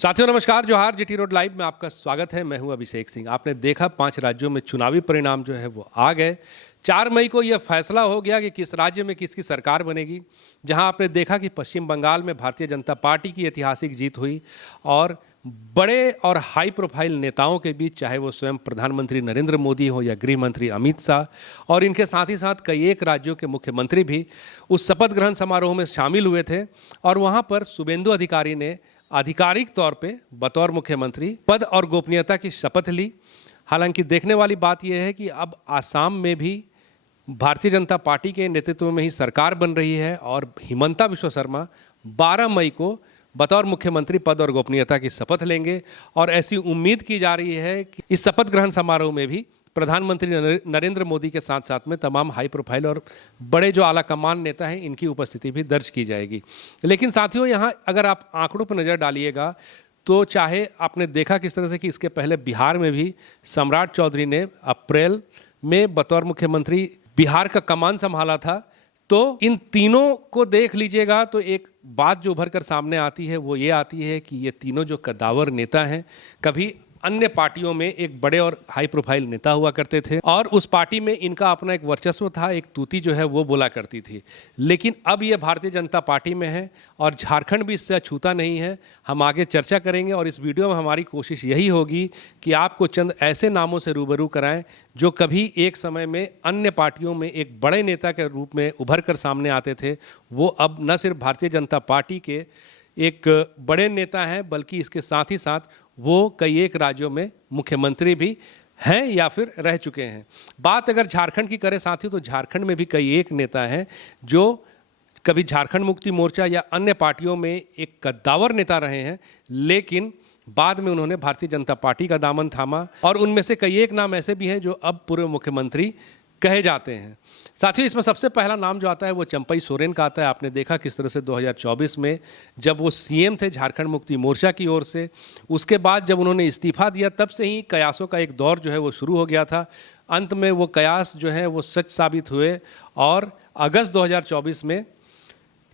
साथियों नमस्कार, जोहार। जीटी रोड लाइव में आपका स्वागत है। मैं हूं अभिषेक सिंह। आपने देखा 5 राज्यों में चुनावी परिणाम जो है वो आ गए। 4 मई को यह फैसला हो गया कि किस राज्य में किसकी सरकार बनेगी। जहां आपने देखा कि पश्चिम बंगाल में भारतीय जनता पार्टी की ऐतिहासिक जीत हुई और बड़े और हाई प्रोफाइल नेताओं के बीच, चाहे वो स्वयं प्रधानमंत्री नरेंद्र मोदी हो या गृह मंत्री अमित शाह और इनके साथ ही साथ कई एक राज्यों के मुख्यमंत्री भी उस शपथ ग्रहण समारोह में शामिल हुए थे। और वहां पर शुभेंदु अधिकारी ने आधिकारिक तौर पे बतौर मुख्यमंत्री पद और गोपनीयता की शपथ ली। हालांकि देखने वाली बात यह है कि अब आसाम में भी भारतीय जनता पार्टी के नेतृत्व में ही सरकार बन रही है और हिमंता बिस्वा शर्मा 12 मई को बतौर मुख्यमंत्री पद और गोपनीयता की शपथ लेंगे। और ऐसी उम्मीद की जा रही है कि इस शपथ ग्रहण समारोह में भी प्रधानमंत्री नरेंद्र मोदी के साथ साथ में तमाम हाई प्रोफाइल और बड़े जो आला कमान नेता हैं, इनकी उपस्थिति भी दर्ज की जाएगी। लेकिन साथियों, यहाँ अगर आप आंकड़ों पर नज़र डालिएगा तो चाहे आपने देखा किस तरह से कि इसके पहले बिहार में भी सम्राट चौधरी ने अप्रैल में बतौर मुख्यमंत्री बिहार का कमान संभाला था, तो इन तीनों को देख लीजिएगा तो एक बात जो उभर कर सामने आती है वो ये आती है कि ये तीनों जो कद्दावर नेता हैं, कभी अन्य पार्टियों में एक बड़े और हाई प्रोफाइल नेता हुआ करते थे और उस पार्टी में इनका अपना एक वर्चस्व था, एक तूती जो है वो बोला करती थी। लेकिन अब ये भारतीय जनता पार्टी में है और झारखंड भी इससे अछूता नहीं है। हम आगे चर्चा करेंगे और इस वीडियो में हमारी कोशिश यही होगी कि आपको चंद ऐसे नामों से रूबरू कराएं जो कभी एक समय में अन्य पार्टियों में एक बड़े नेता के रूप में उभर कर सामने आते थे। वो अब न सिर्फ भारतीय जनता पार्टी के एक बड़े नेता हैं, बल्कि इसके साथ ही साथ वो कई एक राज्यों में मुख्यमंत्री भी हैं या फिर रह चुके हैं। बात अगर झारखंड की करें साथियों, तो झारखंड में भी कई एक नेता हैं जो कभी झारखंड मुक्ति मोर्चा या अन्य पार्टियों में एक कद्दावर नेता रहे हैं, लेकिन बाद में उन्होंने भारतीय जनता पार्टी का दामन थामा और उनमें से कई एक नाम ऐसे भी हैं जो अब पूर्व मुख्यमंत्री कहे जाते हैं। साथियों, इसमें सबसे पहला नाम जो आता है वो चंपई सोरेन का आता है। आपने देखा किस तरह से 2024 में जब वो सीएम थे झारखंड मुक्ति मोर्चा की ओर से, उसके बाद जब उन्होंने इस्तीफा दिया तब से ही कयासों का एक दौर जो है वो शुरू हो गया था। अंत में वो कयास जो है वो सच साबित हुए और अगस्त 2024 में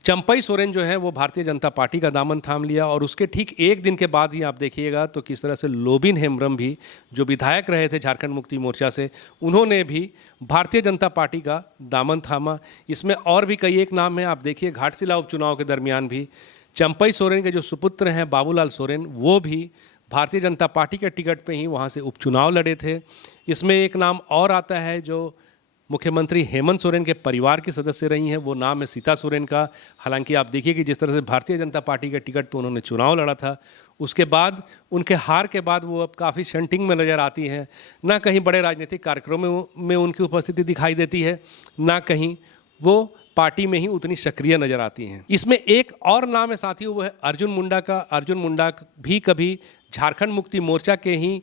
चंपई सोरेन जो है वो भारतीय जनता पार्टी का दामन थाम लिया। और उसके ठीक एक दिन के बाद ही आप देखिएगा तो किस तरह से लोबिन हेम्ब्रम भी, जो विधायक रहे थे झारखंड मुक्ति मोर्चा से, उन्होंने भी भारतीय जनता पार्टी का दामन थामा। इसमें और भी कई एक नाम हैं। आप देखिए घाटशिला उपचुनाव के दरमियान भी चंपई सोरेन के जो सुपुत्र हैं बाबूलाल सोरेन, वो भी भारतीय जनता पार्टी के टिकट पर ही वहाँ से उपचुनाव लड़े थे। इसमें एक नाम और आता है जो मुख्यमंत्री हेमंत सोरेन के परिवार की सदस्य रही हैं, वो नाम है सीता सोरेन का। हालांकि आप देखिए कि जिस तरह से भारतीय जनता पार्टी के टिकट पर उन्होंने चुनाव लड़ा था, उसके बाद उनके हार के बाद वो अब काफ़ी शंटिंग में नज़र आती हैं। ना कहीं बड़े राजनीतिक कार्यक्रमों में उनकी उपस्थिति दिखाई देती है, ना कहीं वो पार्टी में ही उतनी सक्रिय नज़र आती हैं। इसमें एक और नाम है साथियों, वो है अर्जुन मुंडा का। अर्जुन मुंडा भी कभी झारखंड मुक्ति मोर्चा के ही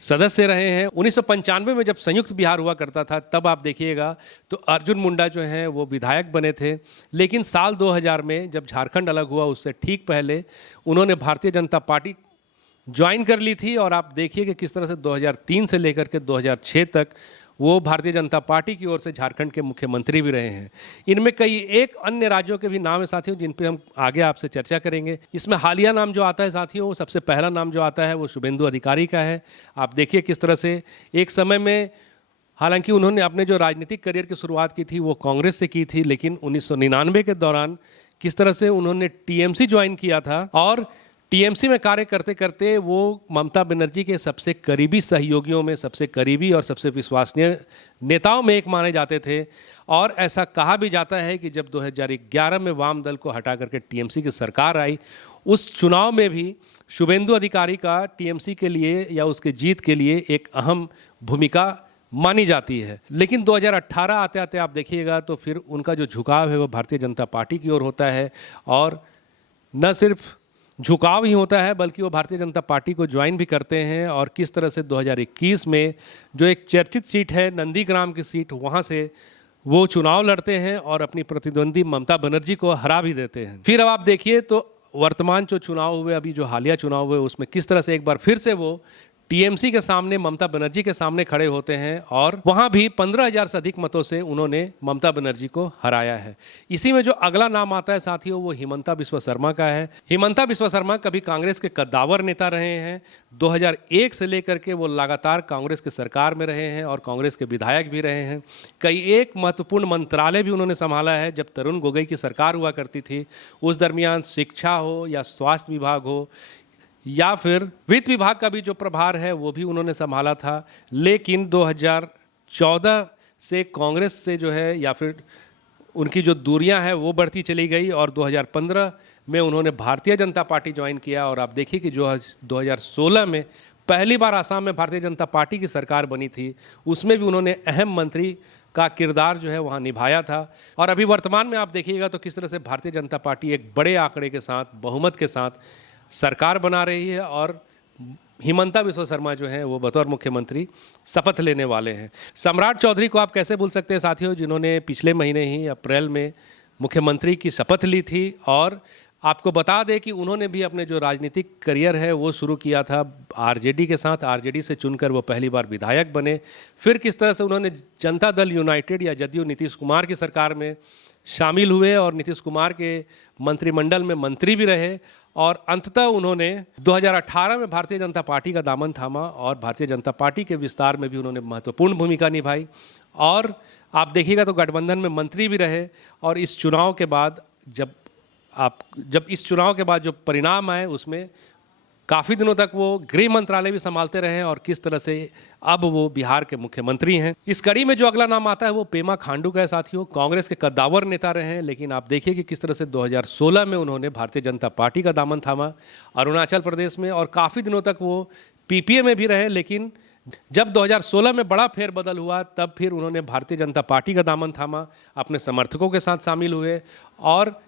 सदस्य रहे हैं। 1995 में जब संयुक्त बिहार हुआ करता था, तब आप देखिएगा तो अर्जुन मुंडा जो हैं वो विधायक बने थे। लेकिन साल 2000 में जब झारखंड अलग हुआ, उससे ठीक पहले उन्होंने भारतीय जनता पार्टी ज्वाइन कर ली थी। और आप देखिए कि किस तरह से 2003 से लेकर के 2006 तक वो भारतीय जनता पार्टी की ओर से झारखंड के मुख्यमंत्री भी रहे हैं। इनमें कई एक अन्य राज्यों के भी नाम है साथियों, जिन पे हम आगे आपसे चर्चा करेंगे। इसमें हालिया नाम जो आता है साथियों, वो सबसे पहला नाम जो आता है वो शुभेंदु अधिकारी का है। आप देखिए किस तरह से एक समय में, हालांकि उन्होंने अपने जो राजनीतिक करियर की शुरुआत की थी वो कांग्रेस से की थी, लेकिन 1999 के दौरान किस तरह से उन्होंने टीएमसी ज्वाइन किया था और टीएमसी में कार्य करते करते वो ममता बनर्जी के सबसे करीबी सहयोगियों में, सबसे करीबी और सबसे विश्वसनीय नेताओं में एक माने जाते थे। और ऐसा कहा भी जाता है कि जब 2011 में वाम दल को हटा करके टीएमसी की सरकार आई, उस चुनाव में भी शुभेंदु अधिकारी का टीएमसी के लिए या उसके जीत के लिए एक अहम भूमिका मानी जाती है। लेकिन 2018 आते आते आप देखिएगा तो फिर उनका जो झुकाव है वो भारतीय जनता पार्टी की ओर होता है। और न सिर्फ झुकाव ही होता है, बल्कि वो भारतीय जनता पार्टी को ज्वाइन भी करते हैं। और किस तरह से 2021 में जो एक चर्चित सीट है नंदीग्राम की सीट, वहाँ से वो चुनाव लड़ते हैं और अपनी प्रतिद्वंदी ममता बनर्जी को हरा भी देते हैं। फिर अब आप देखिए तो वर्तमान जो चुनाव हुए, अभी जो हालिया चुनाव हुए, उसमें किस तरह से एक बार फिर से वो टीएमसी के सामने, ममता बनर्जी के सामने खड़े होते हैं और वहां भी 15,000 से अधिक मतों से उन्होंने ममता बनर्जी को हराया है। इसी में जो अगला नाम आता है साथियों, वो हिमंता बिस्वा शर्मा का है। हिमंता बिस्वा शर्मा कभी कांग्रेस के कद्दावर नेता रहे हैं। 2001 से लेकर के वो लगातार कांग्रेस के सरकार में रहे हैं और कांग्रेस के विधायक भी रहे हैं। कई एक महत्वपूर्ण मंत्रालय भी उन्होंने संभाला है। जब तरुण गोगोई की सरकार हुआ करती थी, उस दरमियान शिक्षा हो या स्वास्थ्य विभाग हो या फिर वित्त विभाग का भी जो प्रभार है वो भी उन्होंने संभाला था। लेकिन 2014 से कांग्रेस से जो है या फिर उनकी जो दूरियां हैं वो बढ़ती चली गई और 2015 में उन्होंने भारतीय जनता पार्टी ज्वाइन किया। और आप देखिए कि जो 2016 में पहली बार आसाम में भारतीय जनता पार्टी की सरकार बनी थी, उसमें भी उन्होंने अहम मंत्री का किरदार जो है वहाँ निभाया था। और अभी वर्तमान में आप देखिएगा तो किस तरह से भारतीय जनता पार्टी एक बड़े आंकड़े के साथ, बहुमत के साथ सरकार बना रही है और हिमंता बिस्वा शर्मा जो हैं वो बतौर मुख्यमंत्री शपथ लेने वाले हैं। सम्राट चौधरी को आप कैसे भूल सकते हैं साथियों, जिन्होंने पिछले महीने ही अप्रैल में मुख्यमंत्री की शपथ ली थी। और आपको बता दें कि उन्होंने भी अपने जो राजनीतिक करियर है वो शुरू किया था आरजेडी के साथ। आरजेडी से चुनकर वो पहली बार विधायक बने। फिर किस तरह से उन्होंने जनता दल यूनाइटेड या जदयू नीतीश कुमार की सरकार में शामिल हुए और नीतीश कुमार के मंत्रिमंडल में मंत्री भी रहे। और अंततः उन्होंने 2018 में भारतीय जनता पार्टी का दामन थामा और भारतीय जनता पार्टी के विस्तार में भी उन्होंने महत्वपूर्ण भूमिका निभाई। और आप देखिएगा तो गठबंधन में मंत्री भी रहे। और इस चुनाव के बाद जब इस चुनाव के बाद जो परिणाम आए उसमें काफ़ी दिनों तक वो गृह मंत्रालय भी संभालते रहे और किस तरह से अब वो बिहार के मुख्यमंत्री हैं। इस कड़ी में जो अगला नाम आता है वो पेमा खांडू का है साथियों। कांग्रेस के कद्दावर नेता रहे हैं, लेकिन आप देखिए कि किस तरह से 2016 में उन्होंने भारतीय जनता पार्टी का दामन थामा अरुणाचल प्रदेश में और काफ़ी दिनों तक वो पीपीए में भी रहे। लेकिन जब 2016 में बड़ा फेरबदल हुआ तब फिर उन्होंने भारतीय जनता पार्टी का दामन थामा, अपने समर्थकों के साथ शामिल हुए और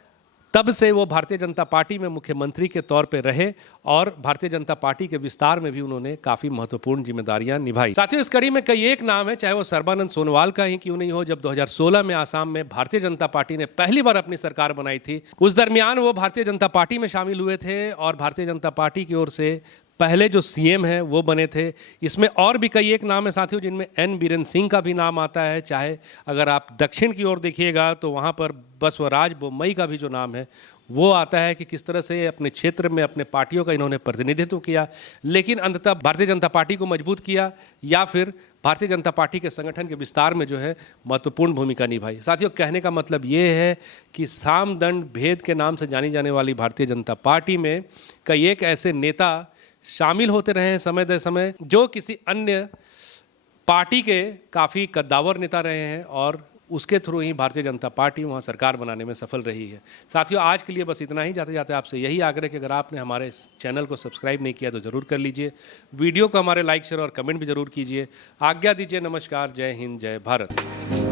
तब से वो भारतीय जनता पार्टी में मुख्यमंत्री के तौर पे रहे और भारतीय जनता पार्टी के विस्तार में भी उन्होंने काफ़ी महत्वपूर्ण जिम्मेदारियां निभाई। साथियों, इस कड़ी में कई एक नाम है, चाहे वो सर्बानंद सोनोवाल का ही क्यों नहीं हो। जब 2016 में आसाम में भारतीय जनता पार्टी ने पहली बार अपनी सरकार बनाई थी, उस दरमियान वो भारतीय जनता पार्टी में शामिल हुए थे और भारतीय जनता पार्टी की ओर से पहले जो सीएम हैं वो बने थे। इसमें और भी कई एक नाम है साथियों, जिनमें एन बीरेन सिंह का भी नाम आता है। चाहे अगर आप दक्षिण की ओर देखिएगा तो वहाँ पर बसवराज बोम्मई का भी जो नाम है वो आता है कि किस तरह से अपने क्षेत्र में अपने पार्टियों का इन्होंने प्रतिनिधित्व किया, लेकिन अंततः भारतीय जनता पार्टी को मजबूत किया या फिर भारतीय जनता पार्टी के संगठन के विस्तार में जो है महत्वपूर्ण भूमिका निभाई। साथियों, कहने का मतलब ये है कि साम दंड भेद के नाम से जानी जाने वाली भारतीय जनता पार्टी में कई एक ऐसे नेता शामिल होते रहे हैं समय दर समय, जो किसी अन्य पार्टी के काफ़ी कद्दावर नेता रहे हैं और उसके थ्रू ही भारतीय जनता पार्टी वहाँ सरकार बनाने में सफल रही है। साथियों, आज के लिए बस इतना ही। जाते जाते आपसे यही आग्रह कि अगर आपने हमारे चैनल को सब्सक्राइब नहीं किया तो ज़रूर कर लीजिए। वीडियो को हमारे लाइक, शेयर और कमेंट भी ज़रूर कीजिए। आज्ञा दीजिए। नमस्कार। जय हिंद, जय भारत।